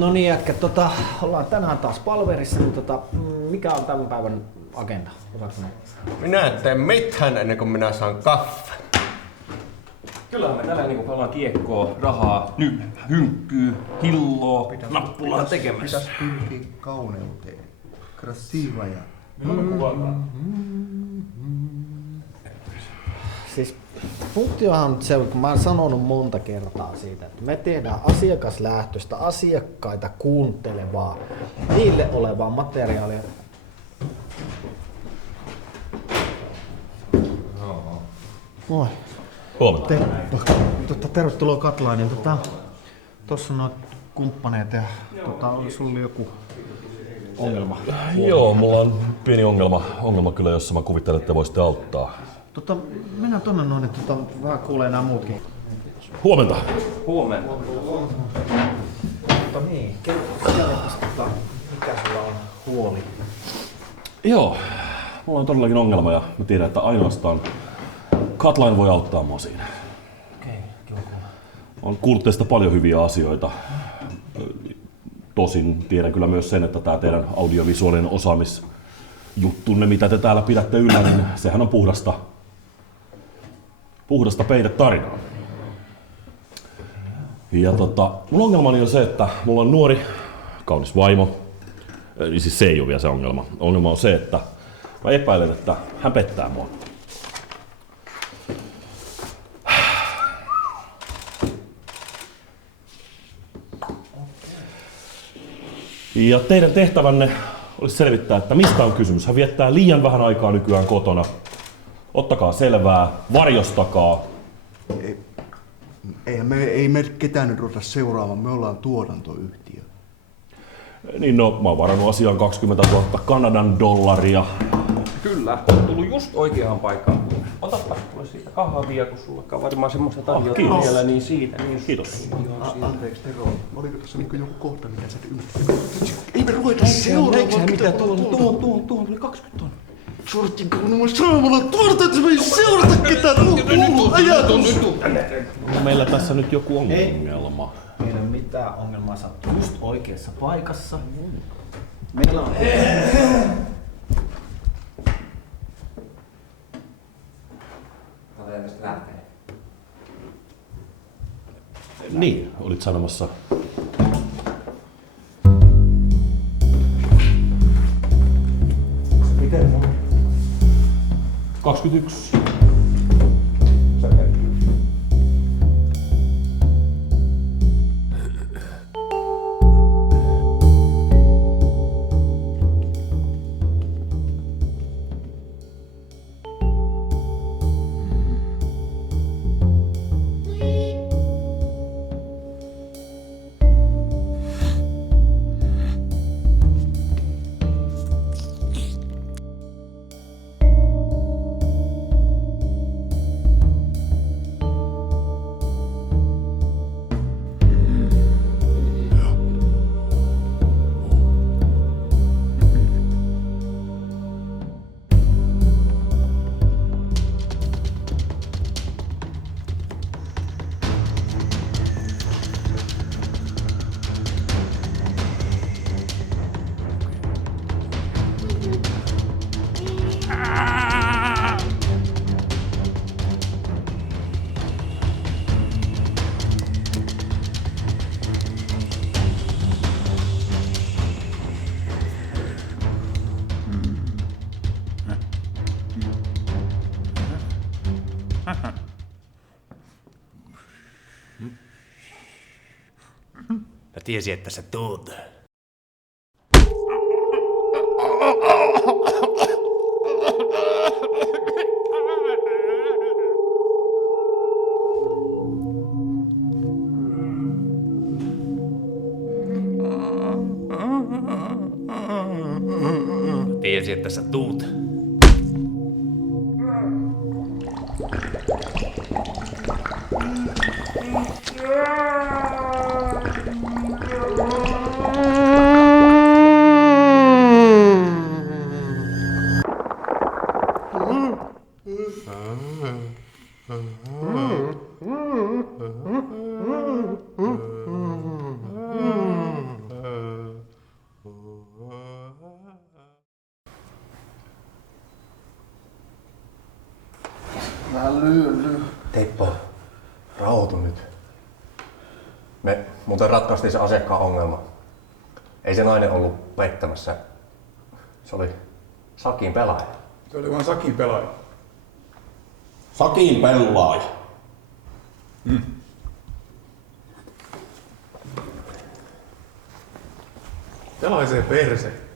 No niin, jätkä, ollaan tänään taas palverissa, niin mikä on tämän päivän agenda? Minä en tee mitään ennen kuin minä saan kaffe. Kyllähän me tällä niin ollaan kiekkoa, rahaa, hynkkyy, hilloa, nappulaa tekemässä. Pitäis pyrkiä kauneuteen. Krasiva ja... Siis punkti onhan se, kun mä oon sanonut monta kertaa siitä, että me tehdään asiakaslähtöistä, asiakkaita kuuntelevaa, niille olevaa materiaalia. Moi. Huomenta. Tervetuloa Katlaan. Niin, tossa on noita kumppaneita ja oli sulla joku ongelma. Joo, mulla on pieni ongelma kyllä, jossa mä kuvittelen, että voisitte auttaa. Mennään tonne noin, että vähän kuulee nämä muutkin. Huomenta. Huomenta. Niin, kerropas, mikä sulla on huoli? Joo, mulla on todellakin ongelma ja mä tiedän, että ainoastaan Katlain voi auttaa mua siinä. Okei, kiva kuulla. Olen kuullut teistä paljon hyviä asioita. Tosin tiedän kyllä myös sen, että tää teidän audiovisuaalinen osaamisjuttunne, mitä te täällä pidätte yllä, niin sehän on puhdasta peitetarinaa. Ja mun ongelmani on se, että mulla on nuori, kaunis vaimo. Siis se ei ole vielä se ongelma. Ongelma on se, että mä epäilen, että hän pettää mua. Ja teidän tehtävänne olisi selvittää, että mistä on kysymys. Hän viettää liian vähän aikaa nykyään kotona. Ottakaa selvää, varjostakaa. Ei me ketään nyt ruveta seuraamaan, me ollaan tuotantoyhtiö. Niin no, mä oon varannut asiaan 20 000 Kanadan dollaria. Kyllä, on tullut just oikeaan paikkaan. Otapa kuule siitä kahvia, kun sulla on varmaan semmoista tarjota vielä, niin siitä. Niin Kiitos. Anteeksi Tero, oliko tässä niinku joku kohta, mitä sä et ymmärrä? Ei me ruveta seuraamaan. Eikö mitä tuohon tuli 20 tonnia? Sortin kun saamalla tuoda, että me ei seurata ketään. Hullu ajatus. No, meillä tässä nyt joku ongelma. Ei ole mitään ongelmaa, sä oot just oikeassa paikassa. Meillä on... Niin, olit sanomassa. Miten on? 21. Mä tiesin, että sä tuut. Mä tiesin, että sä tuut. Me muuten ratkaistiin se asiakkaan ongelma. Ei se nainen ollut peittämässä. Se oli Sakin pelaaja. Se oli vaan Sakin pelaaja. Sakin pelaaja. Pelaisee perse.